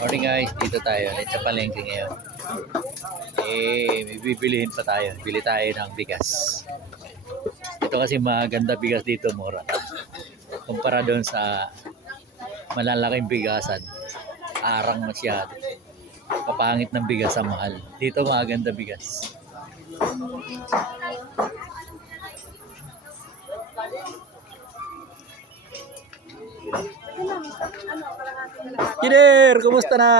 Morning guys, dito tayo. Sa palengke ngayon. May bibilihin pa tayo. Bili tayo ng bigas. Ito kasi maganda bigas dito, mura. Kumpara doon sa malalaking bigasan. Arang masyado. Kapangit ng bigas sa mahal. Dito maganda bigas. Kider, kumusta na?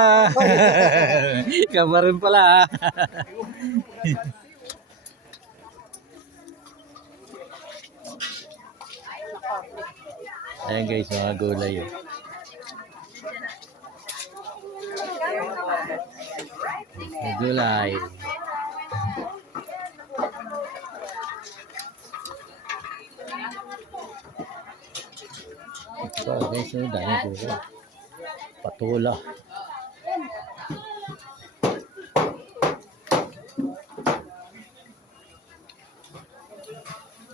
Kabarin pala. Ayan guys, mga gulay. Gulay. Ito guys, dami gulay. Patula.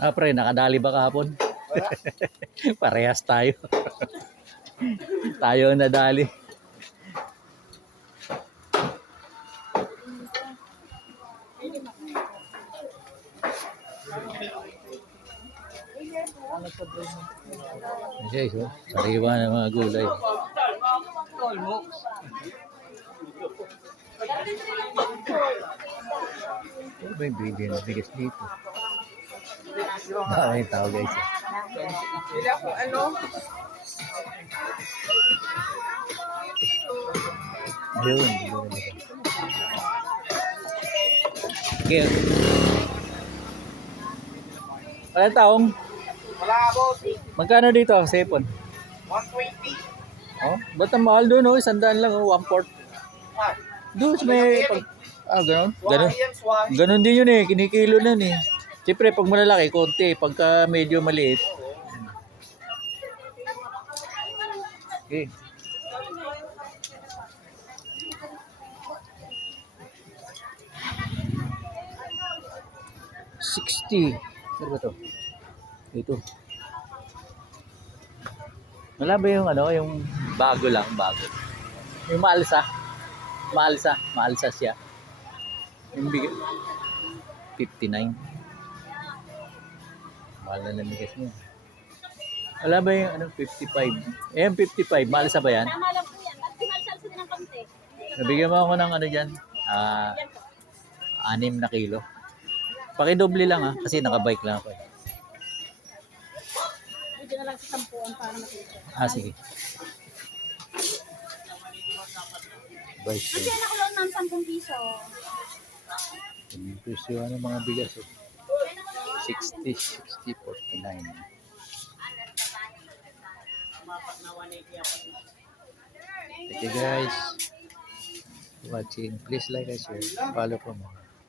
Pre, nakadali ba kahapon? Parehas tayo. Tayo nadali. Okay, so, sariwa ng mga gulay. Ano ba yung bigyan ng bigas dito? Dami yung tao guys. Sila ko ano? Ayun. Okay. Ano taong? Wala ako. Magkano dito ang sepon? 120. Oh, ba't ang mahal doon? Oh? 100 lang, oh, 1/4. Doon may pag... Ganon? Ganon. Ganon din yun eh, kinikilo na eh. Siyempre, pag malalaki, konti. Pagka medyo maliit. Okay. $60. Saan ba ito? Ito. Wala ba yung ano, yung bago lang, bago. Yung maalsa. Maalsa siya. Yung bigay. 59. Mahal na namigas niya. Wala ba yung ano, 55? Yung 55, maalsa ba yan? Tama lang po yan. At simalsalsa din ng konti. Nabigyan mo ako ng ano dyan, 6 na kilo. Pakidoble lang kasi nakabike lang ako. Medyo na lang sa 10 para makita. Sige. Bike. Kasi nakulong ng 10 piso. Yung presyo ng mga bigas. 60, 49. Thank you guys for watching. Please like and share. Follow for more.